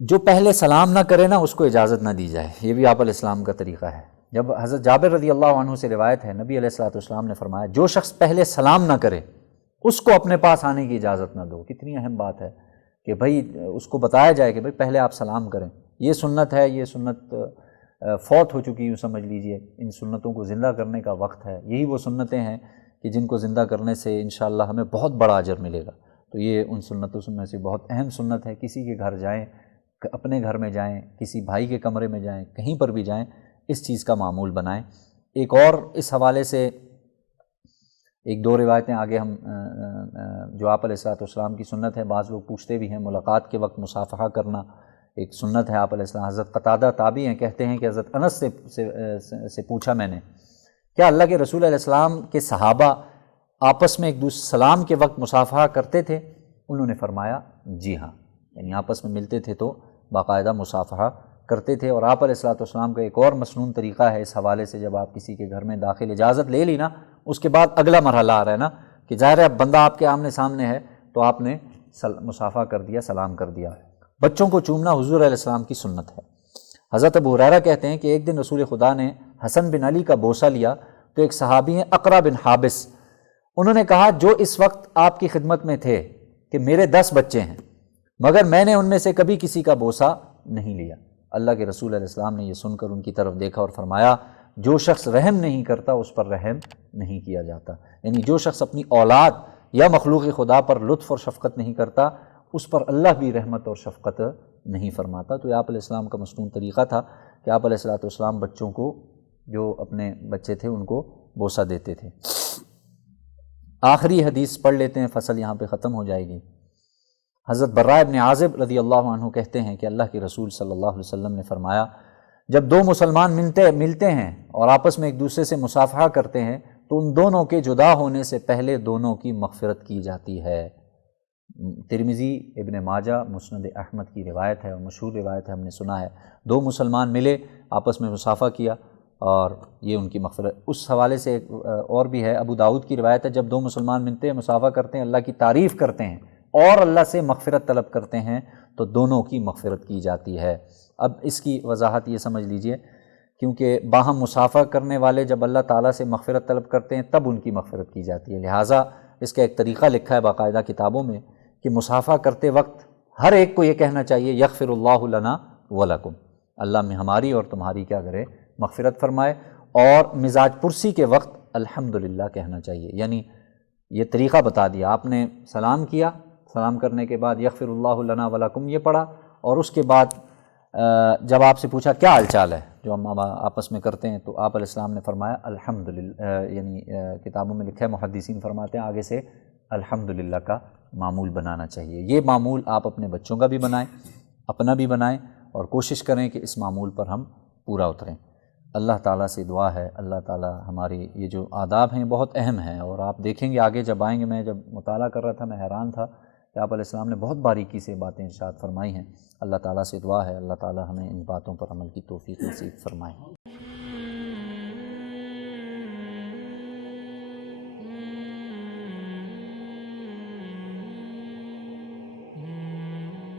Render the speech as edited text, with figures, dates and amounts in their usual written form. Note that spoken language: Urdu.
جو پہلے سلام نہ کرے نا اس کو اجازت نہ دی جائے، یہ بھی آپ علیہ السلام کا طریقہ ہے۔ جب حضرت جابر رضی اللہ عنہ سے روایت ہے، نبی علیہ الصلوۃ والسلام نے فرمایا جو شخص پہلے سلام نہ کرے اس کو اپنے پاس آنے کی اجازت نہ دو۔ کتنی اہم بات ہے کہ بھائی اس کو بتایا جائے کہ بھائی پہلے آپ سلام کریں، یہ سنت ہے، یہ سنت فوت ہو چکی یوں سمجھ لیجئے، ان سنتوں کو زندہ کرنے کا وقت ہے۔ یہی وہ سنتیں ہیں کہ جن کو زندہ کرنے سے انشاءاللہ ہمیں بہت بڑا اجر ملے گا۔ تو یہ ان سنتوں میں سے بہت اہم سنت ہے۔ کسی کے گھر جائیں، اپنے گھر میں جائیں، کسی بھائی کے کمرے میں جائیں، کہیں پر بھی جائیں، اس چیز کا معمول بنائیں۔ ایک اور اس حوالے سے ایک دو روایتیں آگے ہم جو آپ علیہ الصلوۃ والسلام کی سنت ہے، بعض لوگ پوچھتے بھی ہیں ملاقات کے وقت مصافحہ کرنا ایک سنت ہے آپ علیہ السلام۔ حضرت قتادہ تابعی ہیں، کہتے ہیں کہ حضرت انس سے پوچھا میں نے، کیا اللہ کے رسول علیہ السلام کے صحابہ آپس میں ایک دوسرے سلام کے وقت مصافحہ کرتے تھے؟ انہوں نے فرمایا جی ہاں، یعنی آپس میں ملتے تھے تو باقاعدہ مصافحہ کرتے تھے۔ اور آپ علیہ الصلوۃ والسلام کا ایک اور مسنون طریقہ ہے اس حوالے سے، جب آپ کسی کے گھر میں داخل اجازت لے لی نا، اس کے بعد اگلا مرحلہ آ رہا ہے نا کہ ظاہر ہے بندہ آپ کے آمنے سامنے ہے تو آپ نے مصافحہ کر دیا، سلام کر دیا۔ بچوں کو چومنا حضور علیہ السلام کی سنت ہے۔ حضرت ابو ہریرہ کہتے ہیں کہ ایک دن رسول خدا نے حسن بن علی کا بوسہ لیا تو ایک صحابی ہیں اقرا بن حابس، انہوں نے کہا جو اس وقت آپ کی خدمت میں تھے کہ میرے 10 بچے ہیں مگر میں نے ان میں سے کبھی کسی کا بوسہ نہیں لیا۔ اللہ کے رسول علیہ السلام نے یہ سن کر ان کی طرف دیکھا اور فرمایا جو شخص رحم نہیں کرتا اس پر رحم نہیں کیا جاتا، یعنی جو شخص اپنی اولاد یا مخلوق خدا پر لطف اور شفقت نہیں کرتا اس پر اللہ بھی رحمت اور شفقت نہیں فرماتا۔ تو یہ آپ علیہ السلام کا مسنون طریقہ تھا کہ آپ علیہ الصلوۃ والسلام بچوں کو، جو اپنے بچے تھے ان کو بوسہ دیتے تھے۔ آخری حدیث پڑھ لیتے ہیں، فصل یہاں پہ ختم ہو جائے گی۔ حضرت براء ابن عازب رضی اللہ عنہ کہتے ہیں کہ اللہ کے رسول صلی اللہ علیہ وسلم نے فرمایا جب دو مسلمان ملتے ہیں اور آپس میں ایک دوسرے سے مصافحہ کرتے ہیں تو ان دونوں کے جدا ہونے سے پہلے دونوں کی مغفرت کی جاتی ہے۔ ترمذی، ابن ماجہ، مسند احمد کی روایت ہے اور مشہور روایت ہے، ہم نے سنا ہے دو مسلمان ملے، آپس میں مصافحہ کیا اور یہ ان کی مغفرت۔ اس حوالے سے ایک اور بھی ہے، ابو داؤد کی روایت ہے، جب دو مسلمان ملتے ہیں، مصافحہ کرتے ہیں، اللہ کی تعریف کرتے ہیں اور اللہ سے مغفرت طلب کرتے ہیں تو دونوں کی مغفرت کی جاتی ہے۔ اب اس کی وضاحت یہ سمجھ لیجئے، کیونکہ باہم مصافحہ کرنے والے جب اللہ تعالیٰ سے مغفرت طلب کرتے ہیں تب ان کی مغفرت کی جاتی ہے، لہٰذا اس کا ایک طریقہ لکھا ہے باقاعدہ کتابوں میں کہ مصافحہ کرتے وقت ہر ایک کو یہ کہنا چاہیے یغفر اللہ لنا ولکم، اللہ میں ہماری اور تمہاری کیا کرے، مغفرت فرمائے۔ اور مزاج پرسی کے وقت الحمدللہ کہنا چاہیے، یعنی یہ طریقہ بتا دیا آپ نے، سلام کیا، سلام کرنے کے بعد یغفر اللہ لنا ولکم یہ پڑھا، اور اس کے بعد جب آپ سے پوچھا کیا حال چال ہے جو ہم آپس میں کرتے ہیں تو آپ علیہ السلام نے فرمایا الحمدللہ، یعنی کتابوں میں لکھا ہے، محدثین فرماتے ہیں آگے سے الحمدللہ کا معمول بنانا چاہیے۔ یہ معمول آپ اپنے بچوں کا بھی بنائیں، اپنا بھی بنائیں اور کوشش کریں کہ اس معمول پر ہم پورا اتریں۔ اللہ تعالیٰ سے دعا ہے، اللہ تعالیٰ ہماری یہ جو آداب ہیں بہت اہم ہیں، اور آپ دیکھیں گے آگے جب آئیں گے، میں جب مطالعہ کر رہا تھا میں حیران تھا کہ آپ علیہ السلام نے بہت باریکی سے باتیں ارشاد فرمائی ہیں۔ اللہ تعالیٰ سے دعا ہے اللہ تعالیٰ ہمیں ان باتوں پر عمل کی توفیق نصیب فرمائے۔